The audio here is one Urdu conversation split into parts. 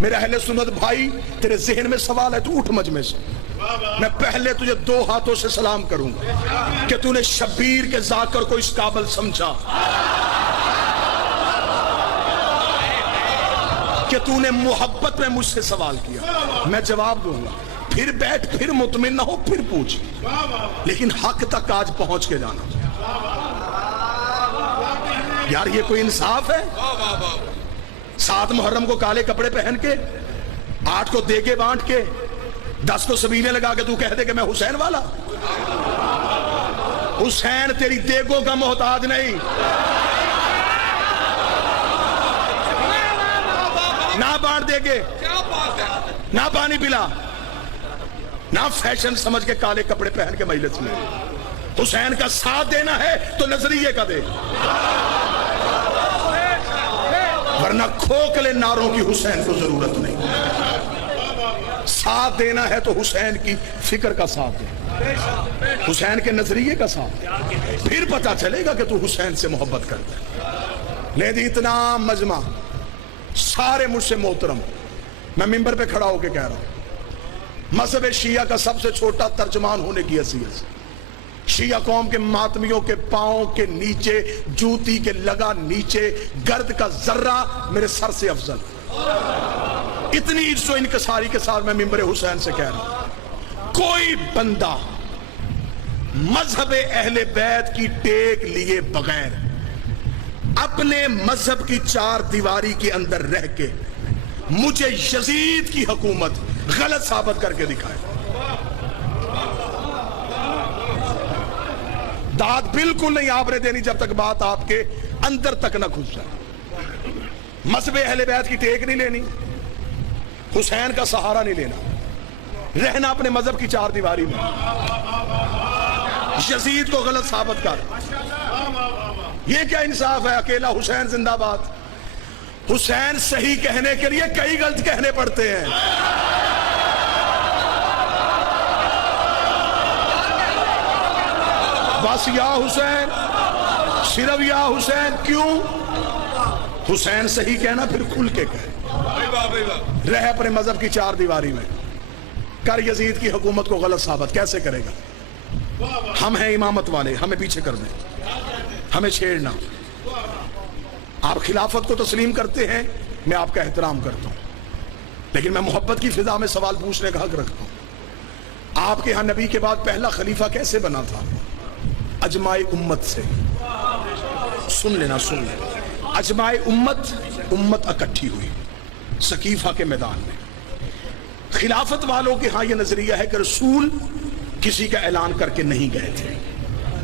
میرے اہل سنت بھائی، تیرے ذہن میں سوال ہے تو اٹھ مجمع سے، میں پہلے تجھے 2 ہاتھوں سے سلام کروں گا کہ تو نے شبیر کے ذاکر کو اس قابل سمجھا کہ تو نے محبت میں مجھ سے سوال کیا، میں جواب دوں گا، پھر بیٹھ، پھر مطمئن نہ ہو، پھر پوچھ، لیکن حق تک آج پہنچ کے جانا۔ یار یہ کوئی انصاف ہے؟ 7 محرم کو کالے کپڑے پہن کے، 8 کو دیگے بانٹ کے، 10 کو سبیلے لگا کے تو کہہ دے کہ میں حسین والا؟ حسین تیری دیگوں کا محتاج نہیں، نہ بانٹ دے گے، نہ پانی پلا، نہ فیشن سمجھ کے کالے کپڑے پہن کے مجلس میں۔ حسین کا ساتھ دینا ہے تو نظریے کا دے، ورنہ کھوکھلے نعروں کی حسین کو ضرورت نہیں۔ ساتھ دینا ہے تو حسین کی فکر کا ساتھ دے، حسین کے نظریے کا ساتھ دے، پھر پتہ چلے گا کہ تو حسین سے محبت کرتا ہے۔ لیکن اتنا مجمع سارے مجھ سے محترم، میں ممبر پہ کھڑا ہو کے کہہ رہا ہوں، مذہب شیعہ کا سب سے چھوٹا ترجمان ہونے کی حیثیت سے شیعہ قوم کے ماتمیوں کے پاؤں کے نیچے، جوتی کے لگا نیچے گرد کا ذرہ میرے سر سے افضل۔ اتنی عزت و انکساری کے ساتھ میں ممبر حسین سے کہہ رہا ہوں، کوئی بندہ مذہب اہل بیت کی ٹیک لیے بغیر اپنے مذہب کی 4 دیواری کے اندر رہ کے مجھے یزید کی حکومت غلط ثابت کر کے دکھائے، داد بالکل نہیں آپ نے دینی جب تک بات آپ کے اندر تک نہ گھس جائے۔ مذہب اہل بیت کی ٹیک نہیں لینی، حسین کا سہارا نہیں لینا، رہنا اپنے مذہب کی 4 دیواری میں، یزید کو غلط ثابت کر۔ یہ کیا انصاف ہے؟ اکیلا حسین زندہ باد۔ حسین صحیح کہنے کے لیے کئی غلط کہنے پڑتے ہیں۔ بس یا حسین، صرف یا حسین، کیوں؟ حسین صحیح کہنا پھر کھل کے کہے، رہ اپنے مذہب کی 4 دیواری میں، کر یزید کی حکومت کو غلط ثابت۔ کیسے کرے گا؟ ہم ہیں امامت والے، ہمیں پیچھے کر دیں، ہمیں چھیڑنا۔ آپ خلافت کو تسلیم کرتے ہیں، میں آپ کا احترام کرتا ہوں، لیکن میں محبت کی فضا میں سوال پوچھنے کا حق رکھتا ہوں۔ آپ کے ہاں نبی کے بعد پہلا خلیفہ کیسے بنا تھا؟ اجماع امت سے۔ سن لینا، سن لینا، اجماع امت اکٹھی ہوئی سقیفہ کے میدان میں۔ خلافت والوں کے ہاں یہ نظریہ ہے کہ رسول کسی کا اعلان کر کے نہیں گئے تھے،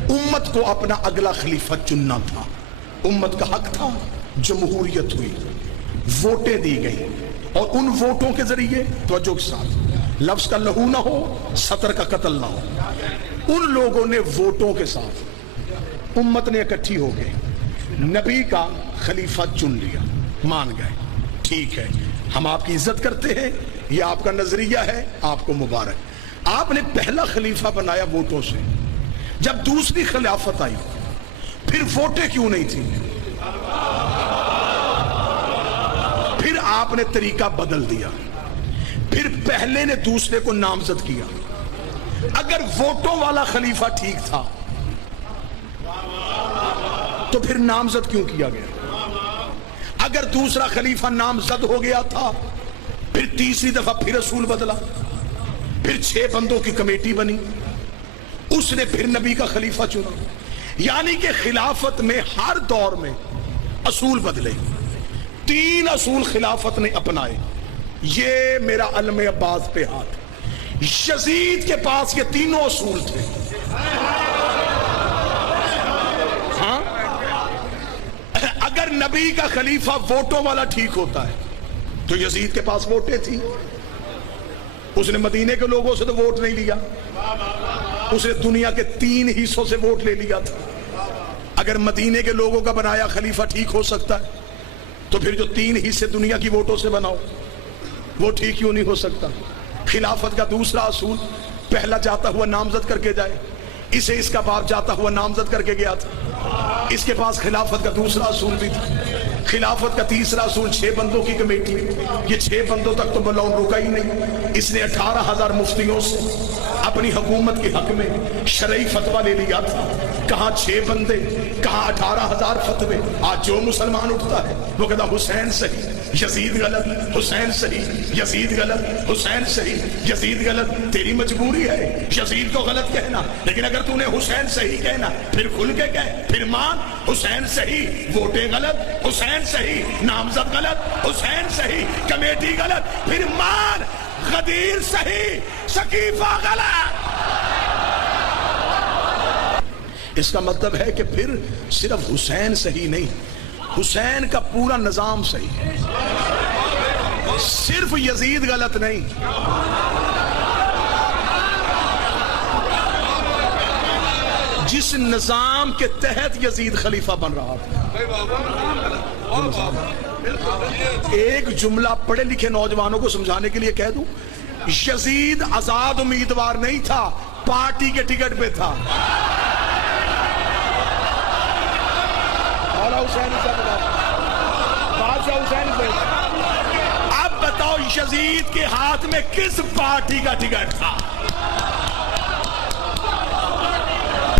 امت کو اپنا اگلا خلیفہ چننا تھا، امت کا حق تھا۔ جمہوریت ہوئی، ووٹیں دی گئی، اور ان ووٹوں کے ذریعے، توجہ کے ساتھ، لفظ کا لہو نہ ہو، سطر کا قتل نہ ہو، ان لوگوں نے ووٹوں کے ساتھ امت نے اکٹھی ہو گئی، نبی کا خلیفہ چن لیا، مان گئے، ٹھیک ہے، ہم آپ کی عزت کرتے ہیں، یہ آپ کا نظریہ ہے، آپ کو مبارک۔ آپ نے پہلا خلیفہ بنایا ووٹوں سے، جب دوسری خلافت آئی پھر ووٹیں کیوں نہیں تھی؟ پھر آپ نے طریقہ بدل دیا، پھر پہلے نے دوسرے کو نامزد کیا۔ اگر ووٹوں والا خلیفہ ٹھیک تھا تو پھر نامزد کیوں کیا گیا؟ اگر دوسرا خلیفہ نامزد ہو گیا تھا، پھر تیسری دفعہ پھر اصول بدلا، پھر 6 بندوں کی کمیٹی بنی، اس نے پھر نبی کا خلیفہ چنا۔ یعنی کہ خلافت میں ہر دور میں اصول بدلے۔ 3 اصول خلافت نے اپنائے، یہ میرا علم عباس پہ ہاتھ۔ یزید کے پاس یہ 3 اصول تھے۔ ہاں، اگر نبی کا خلیفہ ووٹوں والا ٹھیک ہوتا ہے تو یزید کے پاس ووٹیں تھی، اس نے مدینے کے لوگوں سے تو ووٹ نہیں لیا، اس نے دنیا کے 3 حصوں سے ووٹ لے لیا تھا۔ اگر مدینے کے لوگوں کا بنایا خلیفہ ٹھیک ہو سکتا ہے تو پھر جو 3 حصے دنیا کی ووٹوں سے بناؤ وہ ٹھیک کیوں نہیں ہو سکتا؟ خلافت کا دوسرا اصول، پہلا جاتا ہوا نامزد کر کے جائے، اسے اس کا باپ جاتا ہوا نامزد کر کے گیا تھا، اس کے پاس خلافت کا دوسرا اصول بھی تھا۔ خلافت کا تیسرا اصول 6 بندوں کی کمیٹی. یہ 6 بندوں تک تو بلون رکا ہی نہیں. اس نے 18,000 مفتیوں سے اپنی حکومت کے حق میں شرعی فتویٰ لے لیا تھا. کہاں 6 بندے, کہاں 18,000 فتوے. آج جو مسلمان اٹھتا ہے وہ کہتا حسین صحیح, یزید غلط, حسین صحیح, یزید غلط, حسین صحیح, یزید غلط. تیری مجبوری ہے یزید کو غلط کہنا, لیکن اگر تو نے حسین صحیح کہنا پھر کھل کے کہہ, پھر مان. حسین صحیح, ووٹیں غلط, حسین صحیح, نامزد غلط, حسین صحیح, کمیٹی غلط, پھر مان. غدیر صحیح, سقیفہ غلط. اس کا مطلب ہے کہ پھر صرف حسین صحیح نہیں, حسین کا پورا نظام صحیح ہے, صرف یزید غلط نہیں. جس نظام کے تحت یزید خلیفہ بن رہا تھا. ایک جملہ پڑھے لکھے نوجوانوں کو سمجھانے کے لیے کہہ دوں, یزید آزاد امیدوار نہیں تھا, پارٹی کے ٹکٹ پہ تھا. اب بتاؤ یزید کے ہاتھ میں کس پارٹی کا ٹکٹ تھا؟